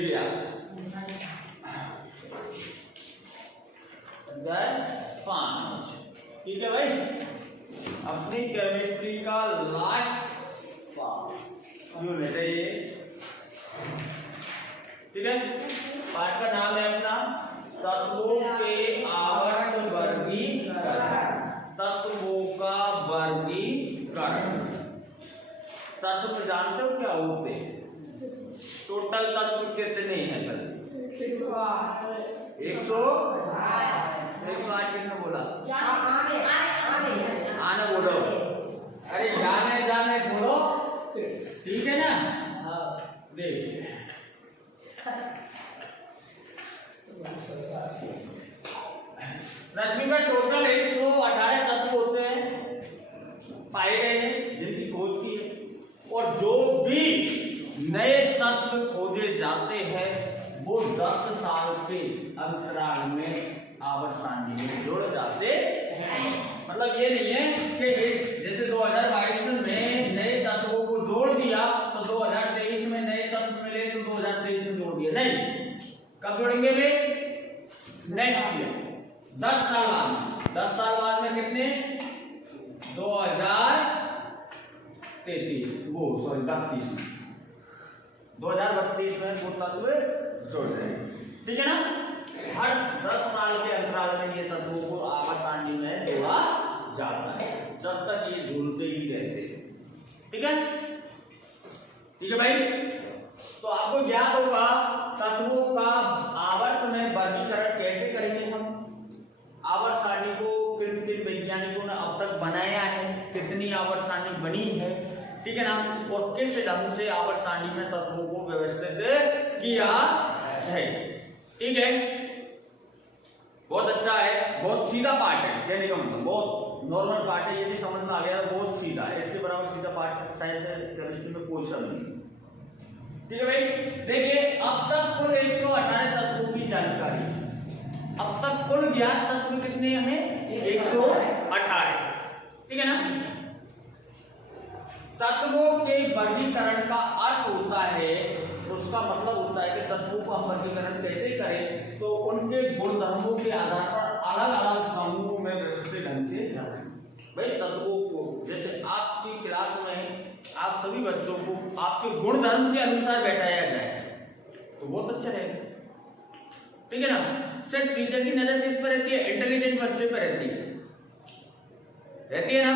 देखिए आप 5। ठीक है भाई, अपनी केमिस्ट्री का लास्ट यूनिट है ये। ठीक है, पाठ का नाम है अपना तत्वों के आवर्त वर्गीकरण। तत्वों का वर्गीकरण। तत्व तो जानते हो क्या होते हैं? टोटल तत्व कितने हैं? 108 किसने बोला? आने बोलो। अरे जाने जाने छोड़ो, ठीक है ना? देख पृथ्वी में टोटल 118 तत्व होते हैं, पाए गए हैं, जिनकी खोज की है। और जो भी नए तत्व खोजे जाते हैं वो 10 साल के अंतराल में आवर्त सारणी में जोड़े जाते हैं। मतलब ये नहीं है कि जैसे 2022 में नए तत्वों को जोड़ दिया तो 2023 में नए तत्व मिले तो 2023 में जोड़ दिया, नहीं। कब जोड़ेंगे वे? नेक्स्ट ईयर, 10 साल बाद। 10 साल बाद में कितने? 2032 में 2032 में वो तत्व जोड़ रहे। ठीक है ना? हर 10 साल के अंतराल में ये तत्वों को आवर्त सारणी में जोड़ा जाता है, जब तक ये जुड़ते ही रहते हैं। ठीक है? ठीक है भाई, तो आपको ज्ञात होगा तत्वों का आवर्त में वर्गीकरण कैसे करेंगे हम। आवर्त सारणी को किन किन वैज्ञानिकों ने अब तक बनाया है, कितनी आवर्त सारणी बनी है, ठीक है ना, और किस ढंग से आवर्त सारणी में तत्वों को व्यवस्थित किया है। ठीक है, बहुत अच्छा है, बहुत सीधा पाठ है, कहने का मतलब बहुत नॉर्मल पाठ है। यदि समझ में आ गया तो बहुत सीधा है, इसके बराबर सीधा पाठ शायद केमिस्ट्री में कोई शब्द नहीं। ठीक है भाई, देखिए अब तक कुल 118 तत्वों की जानकारी। अब तक कुल ज्ञात तत्व कितने हैं? 118। ठीक है ना? तत्वों के वर्गीकरण का अर्थ होता है, उसका मतलब होता है कि तत्वों को हम वर्गीकरण कैसे करें, तो उनके गुणधर्मों के आधार पर अलग अलग समूहों में व्यवस्थित ढंग से रखें। भाई तत्वों को जैसे आपकी क्लास में आप सभी बच्चों को आपके गुणधर्म के अनुसार बैठाया जाए तो बहुत अच्छा रहेगा। ठीक है ना? सिर्फ टीचर की नजर किस पर रहती है? इंटेलिजेंट बच्चे पर रहती है ना?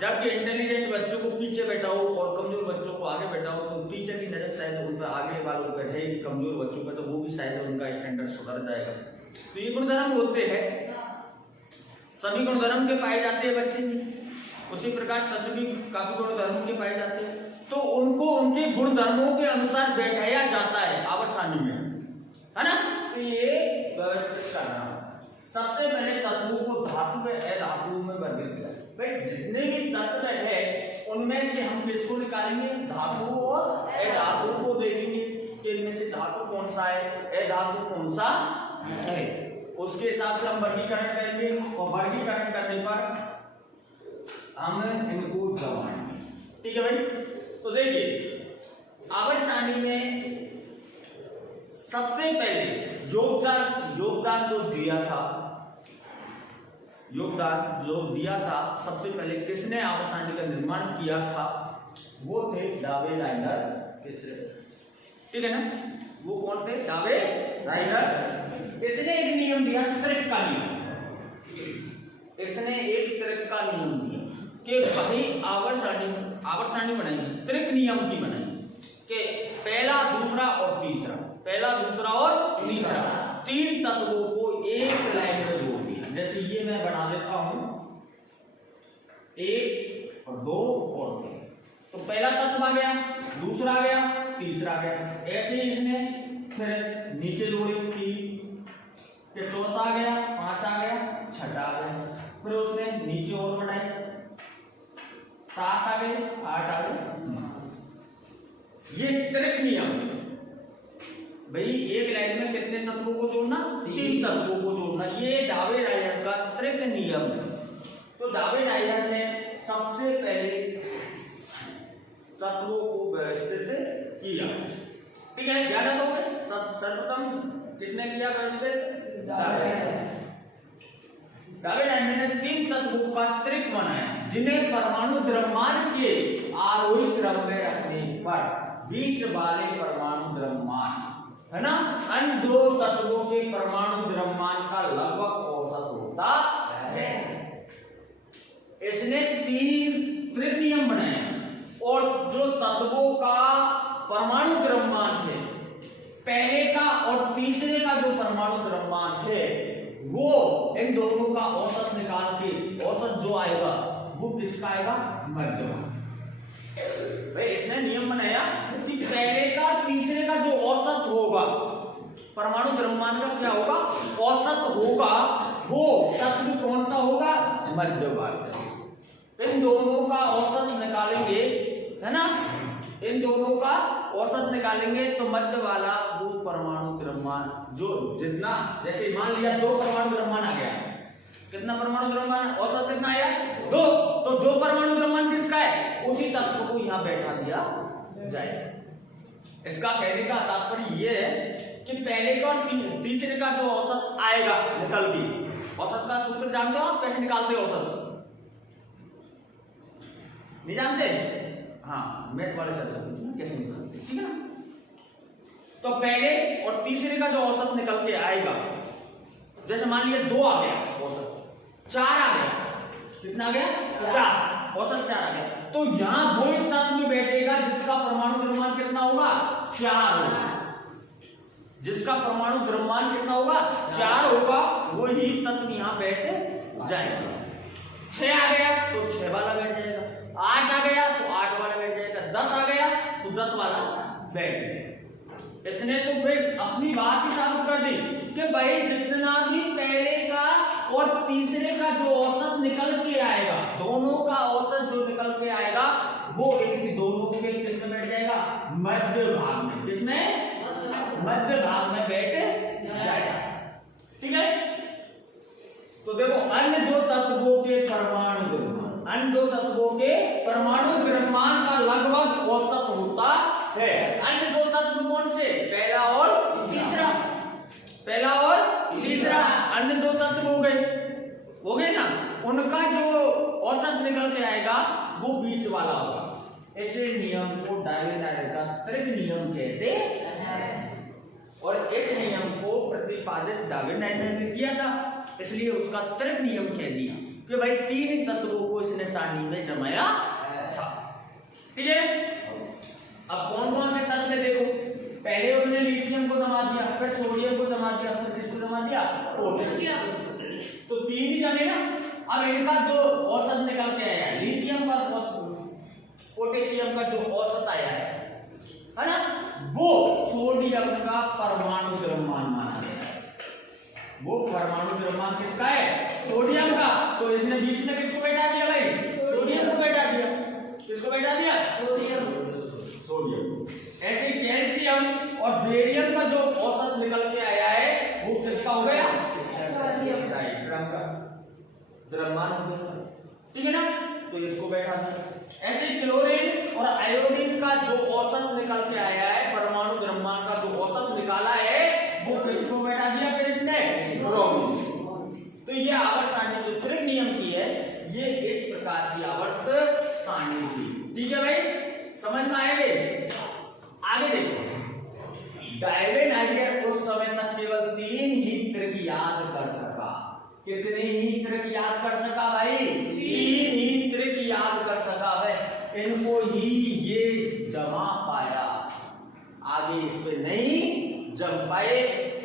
जबकि इंटेलिजेंट बच्चों को पीछे बैठाओ और कमजोर बच्चों को आगे बैठाओ तो टीचर की नजर शायद उन पर आगे वालों पर है, कमजोर बच्चों पर, तो वो भी शायद उनका स्टैंडर्ड सुधर जाएगा। तो ये गुणधर्म होते हैं, सभी गुणधर्म के पाए जाते हैं बच्चे में। उसी प्रकार तत्व भी काफी गुणधर्मों के पाए जाते हैं, तो उनको उनके गुणधर्मों के अनुसार बैठाया जाता है आवर्त सारणी में, है ना? तो ये व्यवस्थित करना। सबसे पहले तत्वों को धातु व अधातुओं में वर्गीकृत करें। भाई जितने भी तत्व है उनमें से हम किसको निकालेंगे? धातु और अधातु को देखेंगे कि इनमें से धातु कौन सा है, अधातु कौन सा है, उसके हिसाब से हम वर्गीकरण करेंगे और वर्गीकरण करने पर हम इनको दबाएंगे। ठीक है भाई, तो देखिए आवर्त सारणी में सबसे पहले योगदान जो दिया था सबसे पहले किसने आवर्त सारणी का निर्माण किया था? वो थे डावे राइनर। ठीक है ना? वो कौन थे? डावे राइनर। इसने एक नियम दिया, त्रिक का नियम। इसने एक त्रिक का नियम दिया कि भाई आवर्त सारणी बनाएंगे, त्रिक नियम की बनाएंगे कि पहला, दूसरा और तीसरा, पहला, दूसरा और तीसरा, 3 तत्वों को एक लाइन में जोड़ दिया। जैसे ये मैं बना देता हूं 1 और 2 और 3, तो पहला तत्व आ गया, दूसरा आ गया, तीसरा आ गया। ऐसे ही इसने फिर नीचे जोड़े 3, फिर चौथा आ गया, 5 आ गया, छठा आ गया, फिर उसने नीचे और बढ़ाए 7 आ गए, 8 आ गए। ये त्रिक नियम है भाई, एक लाइन में कितने तत्वों को जोड़ना? 3 तत्वों को जोड़ना। ये डावे राइनर का त्रिक नियम है। तो डावे राइनर ने सबसे पहले तत्वों को व्यवस्थित किया। ठीक है, ध्यान रखोगे, सर्वप्रथम किसने किया व्यवस्थित? डार्विन ने 3 तत्वों का त्रिक बनाया जिन्हें परमाणु द्रव्यमान के आरोही क्रम में रखने पर बीच वाले परमाणु द्रव्यमान है ना अन्य 2 तत्वों के परमाणु द्रव्यमान का लगभग औसत होता है। इसने 3 त्रिक नियम बनाए और जो तत्वों का परमाणु द्रव्यमान है, पहले का और तीसरे का जो परमाणु द्रव्यमान है, वो इन दोनों का औसत निकाल के औसत जो आएगा वो किसका आएगा? मध्यमा। भाई इसने नियम बनाया कि पहले का तीसरे का जो औसत होगा परमाणु द्रव्यमान का क्या होगा? औसत होगा। वो तत्व कौन सा होगा? मध्यवर्ती। इन दोनों का औसत निकालेंगे, है ना, इन दोनों का औसत निकालेंगे तो मध्य वाला वो परमाणु द्रव्यमान जो जितना, जैसे मान लिया 2 परमाणु द्रव्यमान आ गया, कितना परमाणु द्रव्यमान? औसत कितना आया? 2। तो 2 परमाणु द्रव्यमान किसका है? उसी तत्व को यहाँ बैठा दिया जाए। इसका कहने का तात्पर्य ये है कि पहले का और तीसरे का जो औसत आएगा निकल के, औसत का सूत्र जानते हो आप? कैसे निकालते हो औसत? नहीं जानते? हाँ, मैथ वाले चर्चा कैसे निकालते, ठीक है ना? तो पहले और तीसरे का जो औसत निकल के आएगा, जैसे मान लिया 2 आ गया औसत, 4 आ गया, कितना आ गया? 4, औसत 4 आ गया, तो यहां वो एक तत्व में बैठेगा जिसका परमाणु द्रव्यमान कितना होगा? 4 होगा। जिसका परमाणु द्रव्यमान कितना होगा? 4 होगा, वो ही तत्व यहां बैठ जाएगा। 6 आ गया तो 6 वाला बैठ जाएगा, 8 आ गया तो 8 वाला बैठ जाएगा, 10 आ गया तो 10 वाला बैठ जाएगा। इसने तो भाई अपनी बात ही साबित कर दी कि भाई जितना भी पहले का और तीसरे का जो औसत निकल के आएगा, दोनों का औसत जो निकल के आएगा वो इनकी दोनों के किसमें बैठ जाएगा? मध्य भाग में। किसमें? मध्य भाग में बैठ जाएगा, ठीक है। तो देखो अन्य 2 तत्वों के परमाणु द्रव्यमान, अन्य 2 तत्वों के परमाणु द्रव्यमान का लगभग औसत होता है। अन्य 2 तत्व कौन से? पहला और तीसरा। पहला और तीसरा अन्य 2 तत्व हो गए ना, उनका जो औसत निकल के आएगा वो बीच वाला होगा। ऐसे नियम को डार्विन का त्रिक नियम कहते हैं और इस नियम को प्रतिपादित डार्विन ने किया था, इसलिए उसका त्रिक नियम कह दिया कि भाई 3 तत्वों को इसने सारणी में जमाया था, ठीक है। अब कौन कौन से तत्व है देखो, पहले उसने लिथियम को जमा दिया, फिर सोडियम को जमा दिया, फिर किसको जमा दिया? पोटेशियम। तो 3 ही जमे ना। अब इनका जो औसत निकल के आया, लिथियम का पोटेशियम का जो औसत आया है ना, वो सोडियम का परमाणु द्रव्यमान माना गया है। वो परमाणु द्रव्यमान किसका है? सोडियम का। तो इसने बीच में किसको बैठा दिया भाई? सोडियम को बैठा दिया। किसको बैठा दिया? सोडियम। ऐसे कैल्शियम और बेरियम का जो औसत निकल के आया है वो किसका हो गया? द्रव्यमान हो गया, ठीक है ना। तो इसको बैठा दिया। ऐसे क्लोरीन और आयोडीन का जो औसत निकल के आया है, परमाणु द्रव्यमान का जो औसत निकाला है वो किसको बैठा दिया? फिर इसने ब्रोमीन। तो ये आवर्त सारणी जो त्रिक नियम की है, ये इस प्रकार की आवर्त सारणी थी, ठीक है भाई, समझ में आएंगे। आगे देखो, डार्विन उस समय तक केवल 3 ही त्रिक याद कर सका। कितने ही त्रिक याद कर सका भाई? 3 ही त्रिक याद कर सका, बस इनको ही ये जमा पाया, आगे इस पे नहीं जम पाए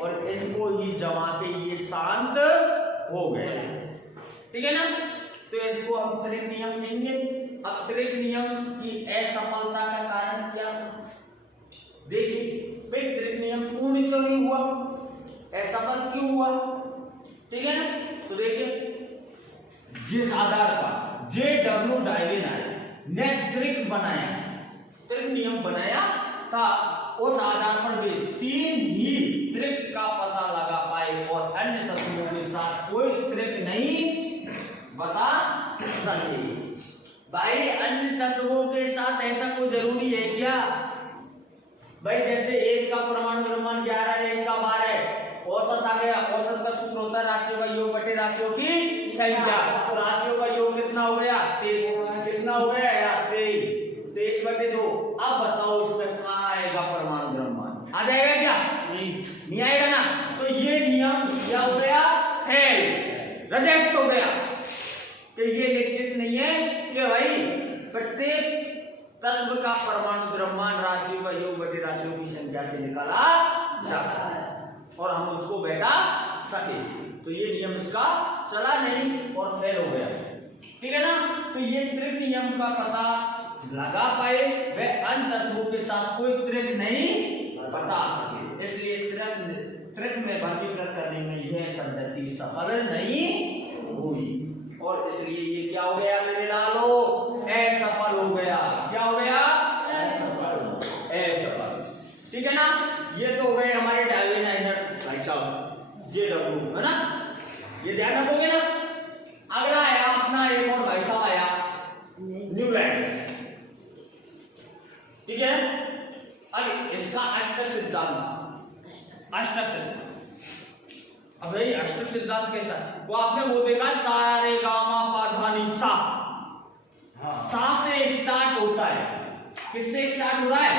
और इनको ही जमा के ये शांत हो गए, ठीक है ना। तो इसको हम त्रिक नियम कहेंगे। अब त्रिक नियम की असफलता का कारण क्या? देखिए भाई, त्रिक नियम पूर्ण क्यों नहीं हुआ, असफल क्यों हुआ, ठीक है ना। तो देखिए, जिस आधार पर J.W. डार्विन ने त्रिक बनाया, त्रिक नियम बनाया था, उस आधार पर वे 3 ही त्रिक का पता लगा पाए और अन्य तत्वों के साथ कोई त्रिक नहीं बता सके। भाई अन्य तत्वों के साथ ऐसा कोई जरूरी है क्या? भाई जैसे एक का परमाणु द्रव्यमान 11 है, एक का 12 है, औसत आ गया। औसत का सूत्र होता है राशियों का योग बटे राशियों की संख्या। तो राशियों का योग कितना हो गया? 23। कितना हो गया यार? 23 बटे 2। अब बताओ इसमें कहाँ आएगा परमाणु द्रव्यमान? आ जाएगा क्या? नहीं आएगा ना। तो ये नियम क्या हो गया? फेल, रिजेक्ट हो गया। तो ये निश्चित नहीं है कि भाई प्रत्येक तत्व का परमाणु द्रव्यमान राशियों का योग बटे राशियों की संख्या से निकाला जा सकता है और हम उसको बैठा सके। तो ये नियम इसका चला नहीं और फेल हो गया। ठीक है ना। तो ये त्रिक नियम का पता लगा पाए वह अन्य तत्वों के साथ कोई त्रिक नहीं बता सके, इसलिए त्रिक में वर्गीकृत करने में यह पद्धति सफल नहीं हुई और इसलिए ये क्या हो गया मेरे लालो? असफल हो गया। क्या हो गया? असफल। ठीक है ना। ये तो हो गए हमारे डायवेनाइजर भाई साहब, जे डब्ल्यू है ना, ये ध्यान रखोगे ना। अगला आया अपना एक और भाई साहब आया न्यूलैंड। ठीक है। अब इसका अष्टक सिद्धांत, अष्टक सिद्धांत। अब ये अष्टक सिद्धांत कैसा? वो आपने वो देखा सारे गामा पा धा नी सा। सा से स्टार्ट होता है। किससे स्टार्ट हो रहा है?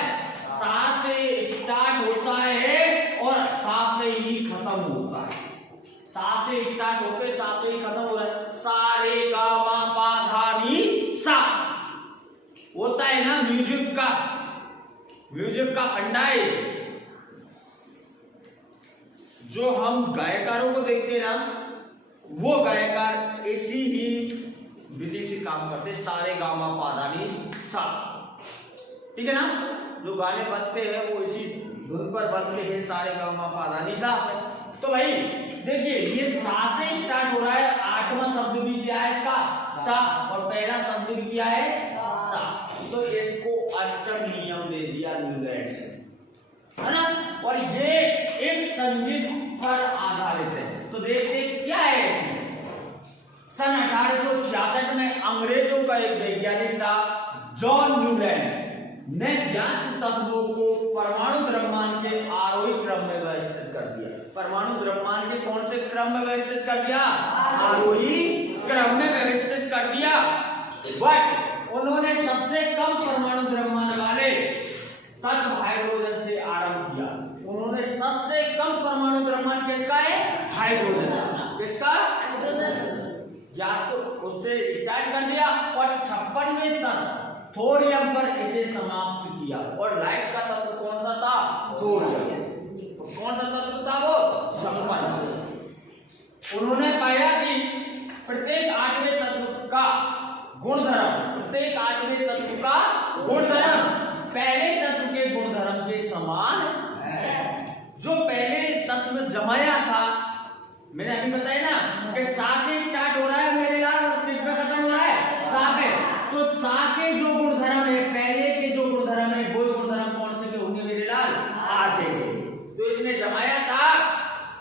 सा से स्टार्ट होता है और सा पे ही खत्म होता है। सा से स्टार्ट होकर सा पे ही खत्म हो रहा है। सारे गामा पा धा नी सा होता है ना म्यूजिक का। म्यूजिक का फंडा है। जो हम गायकारों को देखते हैं ना, वो गायकार ऐसी ही विधि से काम करते, सारे गामा पा धा नी सा। ठीक है ना। जो गाने बनते हैं वो इसी धुन पर बनते हैं, सारे गामा पा धा नी सा। तो भाई देखिए ये सा से स्टार्ट हो रहा है। आठवां शब्द भी क्या है इसका? सा। और पहला शब्द भी क्या है? सा। तो इसको अष्टक नियम दे दिया न्यूलैंड से, है ना। और ये इस संगीत पर आधारित है। तो देखते क्या है। सन 1866 में अंग्रेजों का एक वैज्ञानिक था जॉन न्यूलैंड ने ज्ञात तत्वों को परमाणु द्रव्यमान के आरोही क्रम में व्यवस्थित कर दिया। परमाणु द्रव्यमान के कौन से क्रम में व्यवस्थित कर दिया? आरोही क्रम में व्यवस्थित कर दिया। बट उन्होंने सबसे कम परमाणु द्रव्यमान वाले तत्व हाइड्रोजन से आरंभ किया। उन्होंने सबसे कम परमाणु द्रव्यमान किसका है? हाइड्रोजन। किसका? या तो उससे स्टार्ट कर दिया और 56वें तत्व थोरियम पर इसे समाप्त किया। और लाइफ का तत्व कौन सा था? थोरियम। तो कौन सा तत्व था वो? 56। उन्होंने पाया कि प्रत्येक 8वें तत्व का गुणधर्म, प्रत्येक 8वें तत्व का गुणधर्म पहले तत्व के गुणधर्म के समान है। जो पहले तत्व जमाया था, मैंने अभी बताया ना कि सा से स्टार्ट हो रहा है मेरे लाल और किसमें खत्म हो रहा है? सा पे। तो सा के जो गुणधर्म है, पहले के जो गुणधर्म है, वो गुणधर्म कौन से के होंगे मेरे लाल? आगे के। तो इसने जमाया था,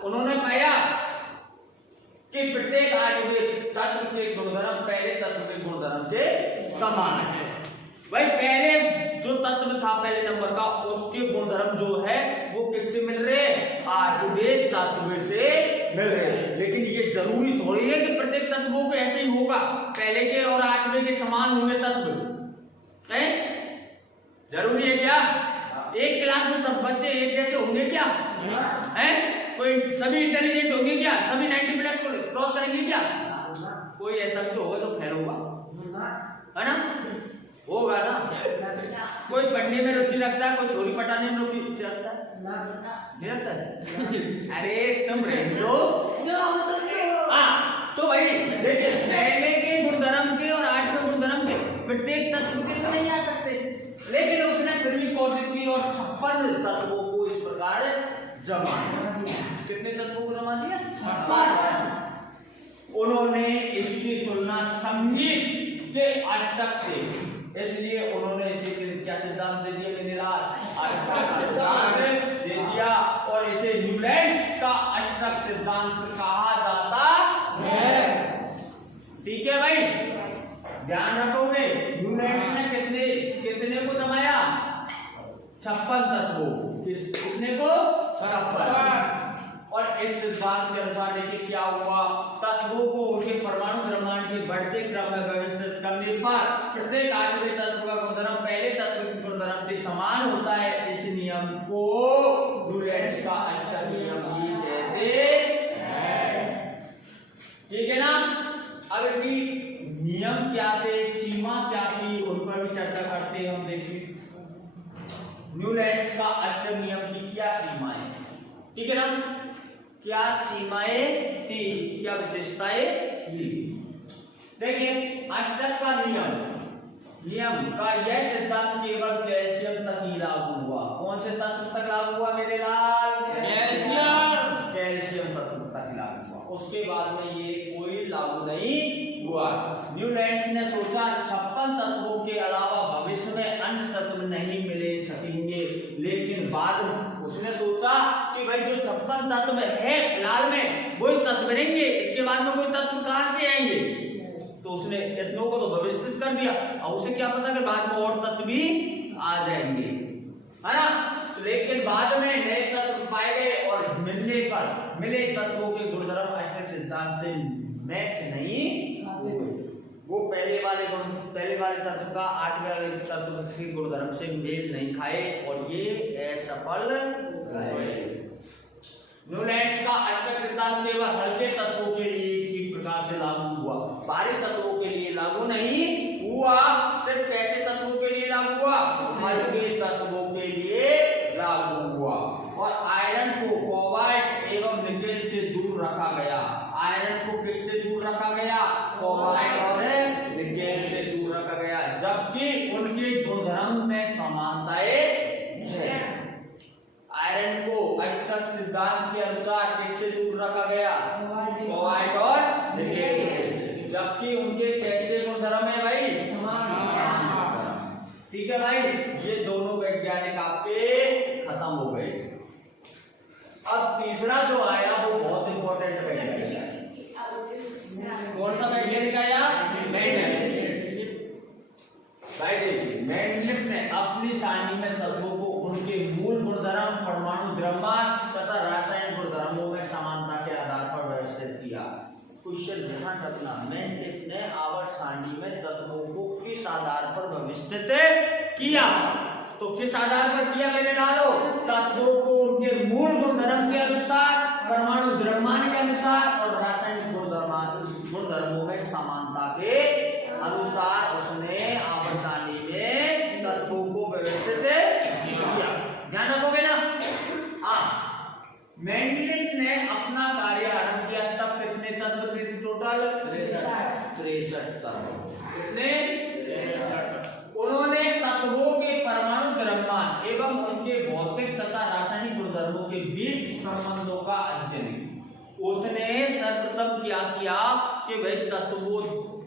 उन्होंने पाया कि प्रत्येक 8वें तत्व के गुणधर्म पहले तत्व के गुणधर्म के समान है। भाई पहले जो तत्व था पहले नंबर का, उसके गुणधर्म जो है वो किससे मिल रहे? 8वें तत्व से मिल रहे हैं। लेकिन ये जरूरी थोड़ी है कि प्रत्येक तत्वों को ऐसे ही होगा, पहले के और 8वें के समान होंगे तत्व है। जरूरी है क्या? एक क्लास में सब बच्चे एक जैसे होंगे क्या? है कोई सभी इंटेलिजेंट होंगे क्या? सभी 90+ को क्रॉस करेंगे क्या? कोई ऐसा भी तो होगा जो फेल होगा, है ना? होगा ना। कोई पढ़ने में रुचि रखता है, कोई छोरी पटाने में रुचि रखता है, नहीं रखता है? अरे तुम रह दो। तो भाई देखिए पहले के गुणधर्म के और 8वें गुणधर्म के प्रत्येक तत्व के तो नहीं आ सकते, लेकिन उसने फिर भी कोशिश की और 56 तत्वों को इस प्रकार जमा दिया। कितने तत्वों को जमा दिया? 56। उन्होंने इसकी तुलना संगीत के अष्टक से, इसलिए उन्होंने इसे क्या सिद्धांत दे दिया मेरे लाल? अष्टक सिद्धांत दे दिया। और इसे न्यूलैंड का अष्टक सिद्धांत कहा जाता है। ठीक है भाई, ध्यान रखोगे। न्यूलैंड ने कितने को जमाया? 56 तत्वों, कितने को 56। और इस सिद्धांत के अनुसार देखिए क्या हुआ, तत्वों को उनके परमाणु द्रव्यमान के बढ़ते क्रम में व्यवस्थित करने पर प्रत्येक आठवें तत्व का गुणधर्म पहले तत्व के गुणधर्म के समान होता है। इस नियम को न्यूलैंड्स का अष्टक नियम भी कहते हैं। ठीक है ना। अब इसकी नियम क्या थे, सीमा क्या थी, उन पर भी चर्चा करते हैं हम। देखिए न्यूलैंड्स का अष्टक नियम की क्या सीमाएं, ठीक है ना, क्या सीमाएं थी, क्या विशेषताएं थी। देखिए अष्टक का नियम का यह सिद्धांत केवल कैल्शियम तक ही लागू हुआ। कौन से तत्व तक लागू हुआ मेरे लाल? कैल्शियम तत्व तक लागू हुआ, उसके बाद में ये कोई लागू नहीं हुआ। न्यूलैंड्स ने सोचा 56 तत्वों के अलावा भविष्य में अन्य तत्व नहीं मिले सकेंगे, लेकिन बाद उसने सोचा कि भाई जो 56 तत्व है फिलहाल में वही तत्व बनेंगे, इसके बाद में कोई तत्व कहां से आएंगे, तो उसने इतनों को तो भविष्यित कर दिया। अब उसे क्या पता कि बाद में और तत्व भी आ जाएंगे, है ना। लेकिन बाद में नए तत्व पाए गए और मिले तत्वों के गुणधर्म अष्टक सिद्धांत से मैच नहीं हुए। वो पहले वाले तत्व का आठवें वाले तत्व के गुणधर्म से मेल नहीं खाए और ये असफल रहे। न्यूलैंड्स का अष्टक सिद्धांत केवल हल्के तत्वों के लिए ठीक प्रकार से लागू हुआ, भारी तत्वों के लिए लागू नहीं हुआ। सिर्फ कैसे तत्वों के लिए लागू हुआ? हल्के तत्वों के लिए लागू हुआ। और आयरन को कोबाल्ट एवं निकेल से दूर रखा गया। आयरन को किससे दूर रखा गया? कोबाल्ट और निकेल से दूर रखा गया, जबकि उनके गुणधर्म में समानताएं है। आयरन को अष्टक सिद्धांत के अनुसार किससे दूर रखा गया? कोबाल्ट और निकेल से, जबकि उनके कैसे गुणधर्म है भाई? ठीक है भाई, ये दोनों वैज्ञानिक आपके खत्म हो गए। अब तीसरा जो आया वो बहुत इंपॉर्टेंट वैज्ञानिक है। कौन सा वैज्ञानिक आया? मेंडलीफ ने अपनी सारणी में तत्वों को उनके मूल गुणधर्म, परमाणु द्रव्यमान तथा रासायनिक गुणधर्मों में समानता के आधार पर व्यवस्थित किया। क्वेश्चन ध्यान रखना, मेंडलीफ ने आवर्त सारणी में तत्वों को किस आधार पर व्यवस्थित किया? तो किस आधार पर किया मेरे लालो? तत्वों को उनके मूल गुणधर्म के अनुसार, परमाणु द्रव्यमान के अनुसार और रासायनिक गुणधर्मों में समानता के अनुसार उसने आवर्त सारणी में तत्वों को व्यवस्थित किया। ध्यान रखोगे ना? हाँ, मेंडलीफ ने अपना कार्य आरंभ किया तब कितने तत्व थे टोटल? 63 तत्व। कितने? 63। उन्होंने तत्वों के परमाणु द्रव्यमान एवं उनके भौतिक तथा रासायनिक गुणधर्मों के बीच संबंधों का अध्ययन किया। उसने सर्वप्रथम क्या किया कि भाई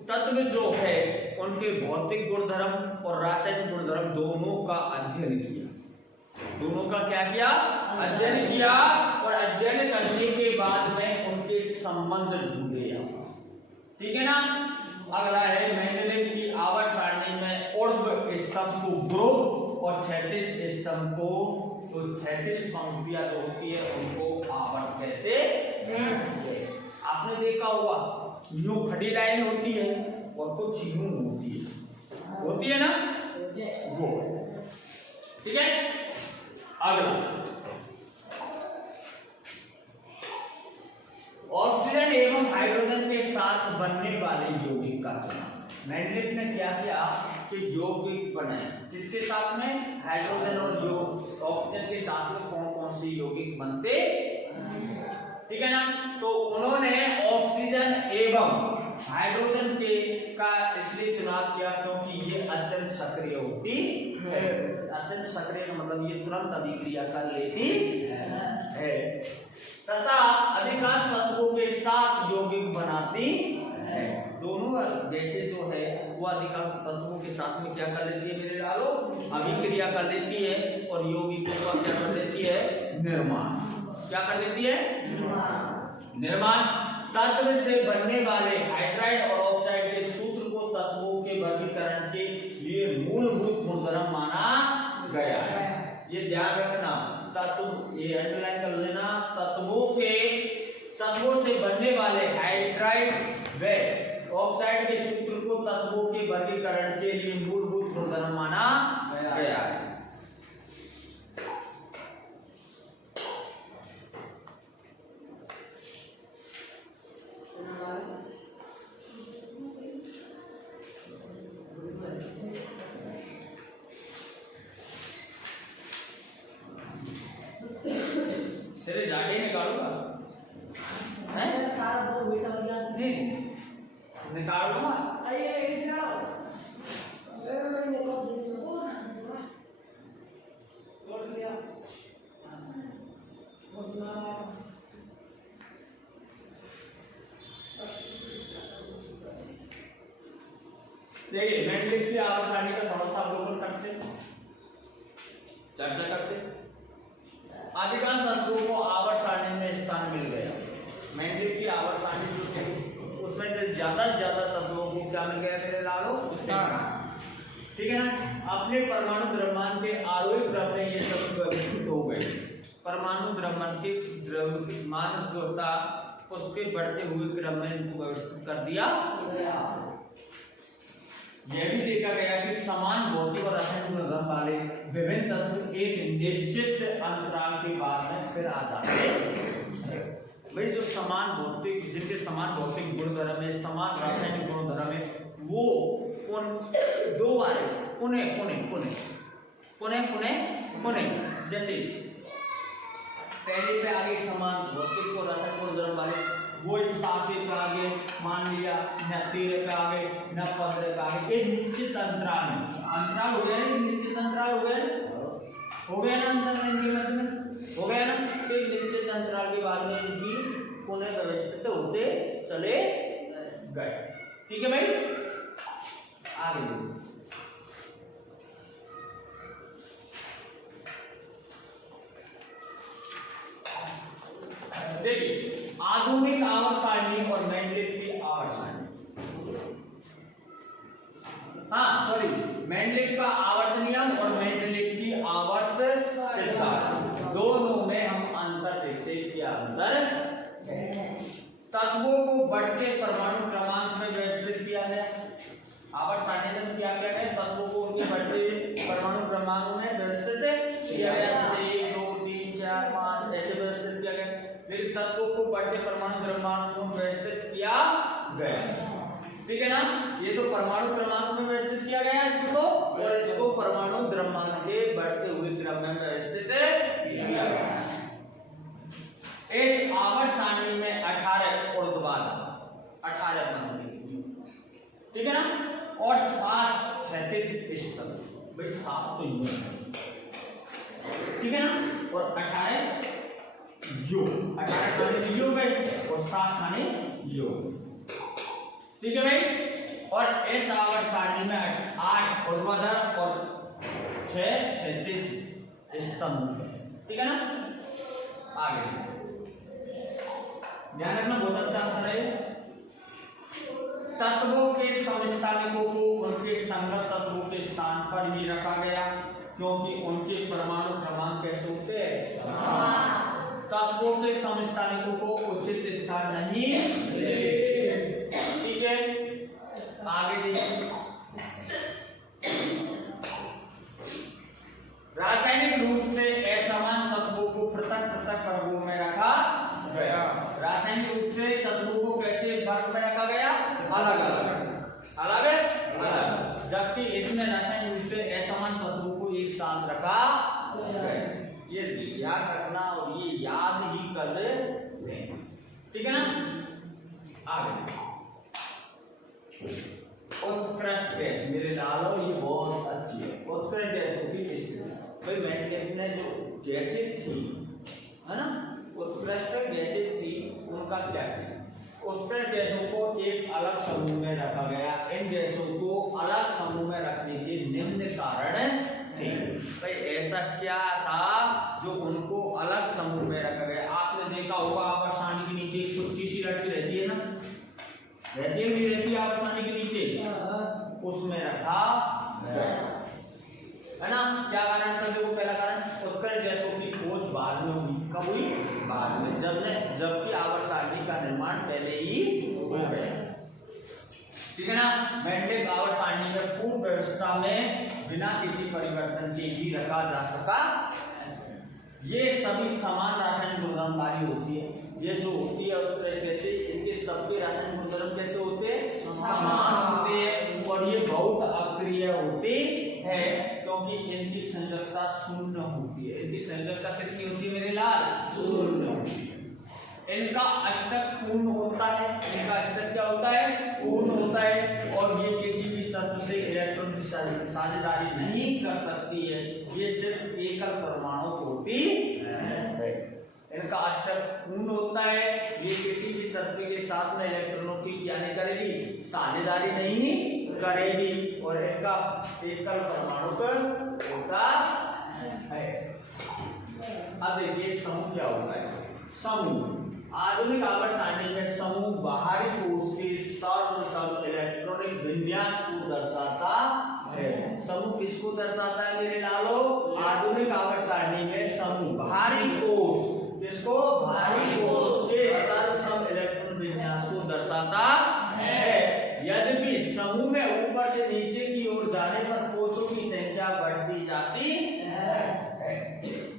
तत्व जो है उनके भौतिक गुणधर्म और रासायनिक गुणधर्म दोनों का अध्ययन किया। दोनों का क्या किया? अध्ययन किया। और अध्ययन करने के बाद में उनके संबंध ढूंढे। ठीक है ना। अगला है मेंडलीफ की आवर्त सारणी में ऊर्ध्व स्तंभ को ग्रुप और क्षैतिज स्तंभ को, तो क्षैतिज पंक्तियां जो होती है उनको आवर्त कहते हैं। आपने देखा होगा यूं खड़ी लाइन होती है और कुछ यूं होती है ना, वो। ठीक है। अगला ऑक्सीजन एवं हाइड्रोजन के साथ बनने वाले यौगिक का चुनाव। मेंडलीफ ने क्या किया कि यौगिक बनाए, किसके साथ में? हाइड्रोजन और ऑक्सीजन के साथ में कौन कौन से यौगिक बनते? ठीक है ना। तो उन्होंने ऑक्सीजन एवं हाइड्रोजन का इसलिए चुनाव किया क्योंकि ये अत्यंत सक्रिय होती है। अत्यंत सक्रिय का मतलब ये तुरंत अभिक्रिया कर लेती है तथा अधिकांश तत्वों के साथ यौगिक बनाती है। दोनों जैसे जो है वो अधिकांश तत्वों के साथ में क्या कर लेती है मेरे लालो? अभिक्रिया कर लेती है और यौगिकों का क्या कर लेती है? निर्माण। क्या कर लेती है? निर्माण। तत्व से बनने वाले हाइड्राइड और ऑक्साइड के सूत्र को तत्वों के वर्गीकरण के लिए मूलभूत गुणधर्म माना गया है। ये ध्यान रखना, तत्व ये अंडरलाइन कर लेना, तत्वों से बनने वाले हाइड्राइड व ऑक्साइड के सूत्र को तत्वों के वर्गीकरण के लिए मूलभूत गुणधर्म माना गया है। तेरे जाके निकालूंगा, हैं? नहीं निकालूंगा। देखिए मेंडलिक की आवर्त सारणी का थोड़ा सा अवलोकन करते, चर्चा करते। अधिकांश तत्वों को आवर्त सारणी में स्थान मिल गया। मेंडलिक की आवर्त सारणी जो थी उसमें ज्यादा से ज्यादा तत्वों को क्या मिल गया मेरे लालो, ठीक है ना। अपने परमाणु द्रव्यमान के आरोही क्रम में ये सब व्यवस्थित हो गए। परमाणु द्रव्यमान के द्रव्यमान जो था उसके बढ़ते हुए क्रम में इनको व्यवस्थित कर दिया। यह भी देखा गया कि समान भौतिक और रासायनिक गुणधर्म वाले विभिन्न तत्व एक निश्चित अंतराल के बाद में फिर आ जाते हैं। भाई जो समान भौतिक, जिनके समान भौतिक गुणधर्म है, समान रासायनिक गुणधर्म है, वो उन दो बार पुनः जैसे पहले पे आगे समान भौतिक और रासायनिक गुणधर्म वाले, वो इस साफे पे आगे मान लिया न 13 पे आगे न 15 पे आगे, एक निश्चित अंतराल में, अंतराल हो गया ना, निश्चित अंतराल हो गया ना अंतराल के मध्य में हो गया ना। तो एक निश्चित अंतराल के बाद में इनकी पुनः व्यवस्थित होते चले गए। ठीक है भाई, आगे देखिए आधुनिक आवर्त सारणी और मेंडलिक की आवर्त सारणी। हाँ सॉरी, मेंडलिक का आवर्त नियम और मेंडलिक की आवर्त सिद्धांत, दोनों में हम अंतर देखते हैं। क्या अंतर? तत्वों को बढ़ते परमाणु क्रमांक में व्यवस्थित किया गया। आवर्त सारणी में क्या किया गया? तत्वों को उनके बढ़ते परमाणु क्रमांक में व्यवस्थित किया गया, जैसे 1 2 3 4 5 ऐसे व्यवस्थित किया गया। फिर तत्वों को बढ़ते परमाणु क्रमांक को व्यवस्थित किया गया। ठीक है ना, ये तो परमाणु क्रमांक में व्यवस्थित किया गया इसको, और इसको परमाणु द्रव्यमान के बढ़ते हुए क्रम में व्यवस्थित किया गया। इस आवर्त सारणी में 18 ऊर्ध्वाधर 18 पंक्ति, ठीक है ना, और 7 क्षैतिज स्तंभ। भाई 7 तो यूं है, ठीक है ना, और 18 योग, 18 खाने योग है और 7 खाने योग। ठीक है भाई, और इस आवर्त सारणी में 8 ऊर्ध्वाधर और 6 क्षैतिज स्तंभ। ठीक है ना, आगे ध्यान रखना, बहुत अच्छा आंसर है। तत्वों के समस्थानिकों को उनके संगत तत्वों के स्थान पर ही रखा गया, क्योंकि उनके परमाणु क्रमांक कैसे होते हैं। तत्वों के समस्थानिकों को उचित स्थान नहीं मिले। ठीक है, आगे देखिए। रासायनिक रूप से असमान तत्वों को पृथक पृथक वर्गों में रखा गया। रासायनिक रूप से तत्वों को कैसे वर्ग में रखा गया? अलग अलग, जबकि इसमें रासायनिक रूप से असमान तत्वों को एक साथ रखा गया। ये याद रखना और ये याद ही कर ले, ठीक है ना। आगे उत्कृष्ट गैस, मेरे लालो ये बहुत अच्छी है। उत्कृष्ट गैसों की स्थिति, भाई मेंडलेव ने जो गैसें थी, है ना, उत्कृष्ट गैसें थी, उनका क्या किया? उत्कृष्ट गैसों को एक अलग समूह में रखा गया। इन गैसों को अलग समूह में रखने के निम्न कारण थे। भाई ऐसा क्या था जो उनको अलग समूह में रखा गया? आपने देखा होगा आवर्त सारणी के नीचे एक छोटी सी लड़की रहती है ना, रहती है नहीं रहती आवर्त सारणी के नीचे, उसमें रखा गया, है ना। क्या कारण था? देखो पहला कारण कब हुई? बाद में, जबकि आवर्त सारणी का निर्माण पहले ही हो गया। ठीक है ना। मेंडलेव आवर्त सारणी में पूर्ण व्यवस्था में बिना किसी परिवर्तन के ही रखा जा सका। ये सभी समान रासायनिक गुणधर्म वाली होती है। ये जो होती है कैसे, इनके सबके रासायनिक गुणधर्म कैसे होते हैं? समान होते हैं। और ये बहुत अक्रिय होते हैं क्योंकि इनकी संयोजकता शून्य होती है। इनकी संयोजकता कितनी होती है मेरे लाल? शून्य होती है। इनका अष्टक पूर्ण होता है। इनका अष्टक क्या होता है? पूर्ण होता है। और ये किसी भी तत्व से इलेक्ट्रॉन की साझेदारी नहीं कर सकती है। ये सिर्फ एकल परमाणु होती है। इनका अष्टक पूर्ण होता है। ये किसी भी तत्व के साथ में इलेक्ट्रॉनों की क्या नहीं करेगी? साझेदारी नहीं करेगी। और इनका एकल परमाणु होता है। अब देखिए समूह क्या होता है। समूह आधुनिक आवर्त सारणी में समूह बाहरी कोश के सर्वसम इलेक्ट्रॉनिक विन्यास को दर्शाता है। समूह किसको दर्शाता है मेरे लालो? आधुनिक आवर्त सारणी में समूह बाहरी कोश, किसको? बाहरी कोश के सर्वसम इलेक्ट्रॉन विन्यास को दर्शाता है। यद्यपि समूह में ऊपर से नीचे की ओर जाने पर कोशों की संख्या बढ़ती जाती है।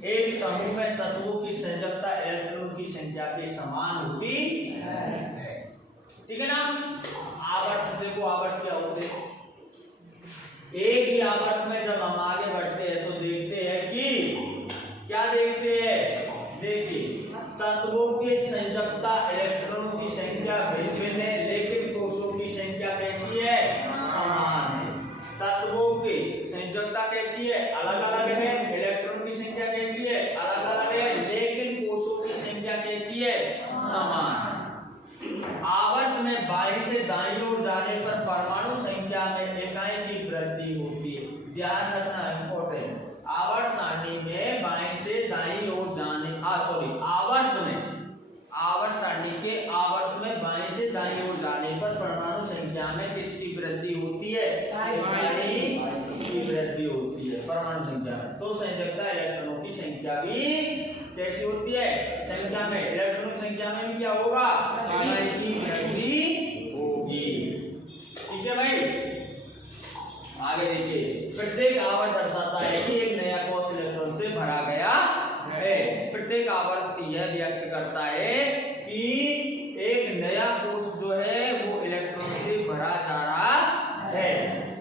एक समूह में तत्वों की संयोजकता इलेक्ट्रॉनों की संख्या के समान होती है। ठीक है ना। आवर्त देखो, आवर्त क्या होते हैं? एक ही आवर्त में जब हम आगे बढ़ते हैं तो देखते हैं कि क्या देखते हैं? देखिए तत्वों की संयोजकता इलेक्ट्रॉनों की संख्या भिन्न है, लेकिन कोशों की संख्या कैसी है? समान है। तत्वों की संयोजकता कैसी है? अलग अलग है। इलेक्ट्रॉन की संख्या कैसी है? अलग अलग है, लेकिन कोशों की संख्या कैसी है? समान है। आवर्त में बाईं से दाईं ओर जाने पर परमाणु संख्या में इकाई की वृद्धि होती है। ध्यान रखना इंपॉर्टेंट। आवर्त सारणी में बाईं से दाईं ओर जाने आवर्त सारणी के आवर्त में बाईं से दाईं ओर जाने पर परमाणु संख्या में किसकी वृद्धि होती है? इकाई की वृद्धि होती है परमाणु संख्या में। तो संयोजकता इलेक्ट्रॉनों की संख्या भी कैसी होती है? संख्या में, इलेक्ट्रॉन की संख्या में भी क्या होगा? इकाई की वृद्धि होगी। ठीक है भाई। आगे देखिए, प्रत्येक आवर्त दर्शाता है कि एक नया कोश इलेक्ट्रॉन से भरा गया है। प्रत्येक आवर्त यह व्यक्त करता है कि एक नया कोश जो है वो इलेक्ट्रॉन से भरा जा रहा है।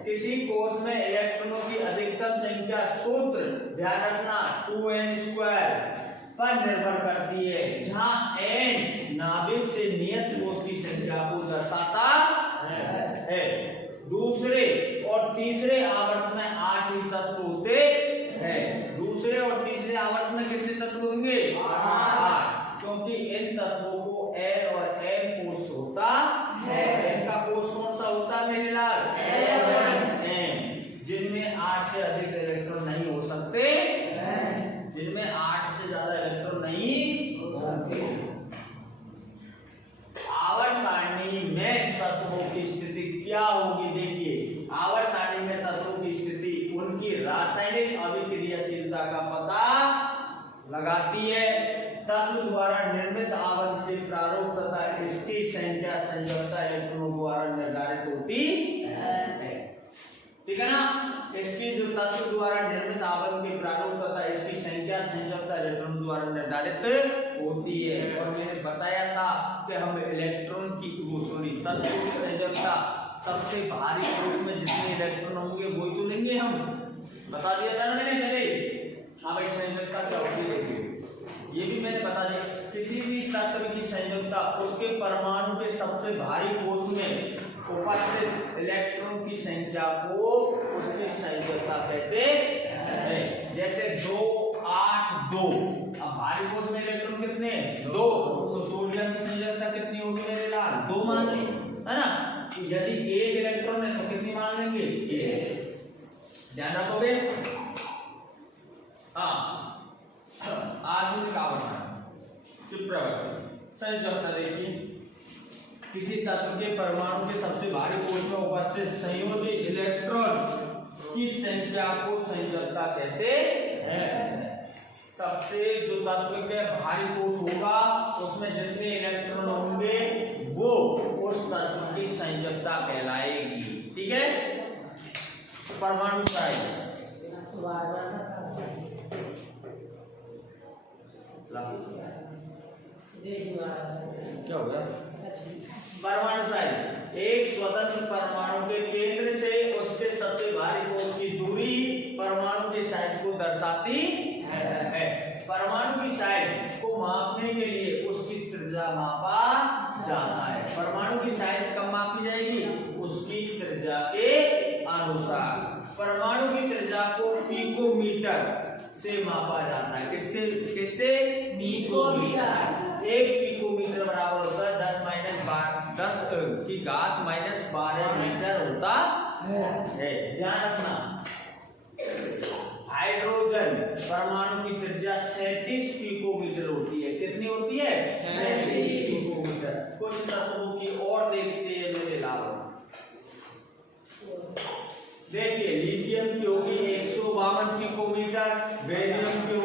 किसी कोश में इलेक्ट्रॉनों की अधिकतम संख्या सूत्र ध्यान रखना 2n² पर निर्भर करती है, जहां n नाभिक से नियत कोश की संख्या को दर्शाता है। दूसरे और तीसरे आवर्त में 8 ही तत्व होते हैं। दूसरे और तीसरे आवर्त में कितने तत्व होंगे? 8, क्योंकि इन तत्वों को N और M कोश होता है। N का कोश कौन सा होता है मेरे लाल? N, जिनमें 8 से अधिक इलेक्ट्रॉन नहीं हो सकते, जिनमें 8 से ज्यादा इलेक्ट्रॉन नहीं हो सकते। आवर्त सारणी में तत्वों की स्थिति क्या होगी? देखिए, आवर्त सारणी में तत्वों की स्थिति उनकी रासायनिक अभिक्रियाशीलता का पता लगाती है। तत्व द्वारा निर्मित आवर्त के प्रारूप तथा इसकी संख्या संयोजकता इलेक्ट्रॉनों द्वारा निर्धारित होती है। ठीक है ना। इसकी जो तत्व द्वारा निर्मित आवर्त के प्रारूप तथा इसकी संख्या संयोजकता इलेक्ट्रॉन द्वारा निर्धारित होती है। और मैंने बताया था कि हम इलेक्ट्रॉन की तत्व की संयोजकता सबसे भारी कोश में जितने इलेक्ट्रॉन होंगे वही तो लेंगे हम, बता दिया था ना मैंने पहले। हाँ भाई, संयोजकता क्या होती है ये भी मैंने बता दिया। किसी भी तत्व की संयोजकता उसके परमाणु के सबसे भारी कोश में उपस्थित इलेक्ट्रॉन की संख्या को उसकी संयोजकता कहते हैं। जैसे 2, 8, 2। अब भारी कोश में इलेक्ट्रॉन कितने? 2। तो सोडियम की संयोजकता कितनी होगी मेरे लाल? 2 मान ली, है ना। यदि 1 इलेक्ट्रॉन है तो कितनी मान लेंगे? 1। ध्यान रखोगे। हाँ, आधुनिक आवर्त संयोजकता देखिए, किसी तत्व के परमाणु के सबसे भारी कोश में उपस्थित संयोजी इलेक्ट्रॉन की संख्या को संयोजकता कहते हैं। सबसे जो तत्व के भारी कोष होगा उसमें जितने इलेक्ट्रॉन होंगे वो उस तत्व की संयोजकता कहलाएगी। ठीक है, परमाणु साइज क्या हो गया? परमाणु साइज एक स्वतंत्र परमाणु के केंद्र से उसके सबसे भारी कोष की दूरी परमाणु के साइज को दर्शाती है। परमाणु की साइज को मापने के लिए उसकी त्रिज्या मापा जाता है। परमाणु की साइज कब मापी जाएगी? उसकी त्रिज्या के अनुसार। परमाणु की त्रिज्या को पिकोमीटर से मापा जाता है। किससे? पिकोमीटर। एक पिकोमीटर बराबर होता है 10 की घात -12 मीटर होता है। ध्यान रखना, हाइड्रोजन परमाणु की त्रिज्या 37 पिकोमीटर होती है। कितनी होती है? 37 पिकोमीटर। कुछ तत्वों की और देखते हैं मेरे लाभ। देखिए, लिथियम की होगी 152 पिकोमीटर, बेरिलियम की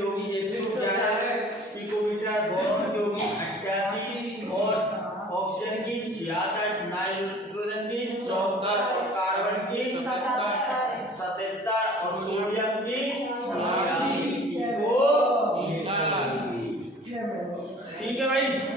होगी 111 पिकोमीटर, बोरॉन की होगी 88 और ऑक्सीजन की 66, नाइट्रोजन की 74 और कार्बन की 77 और सोडियम की 82 पिकोमीटर। ठीक है भाई।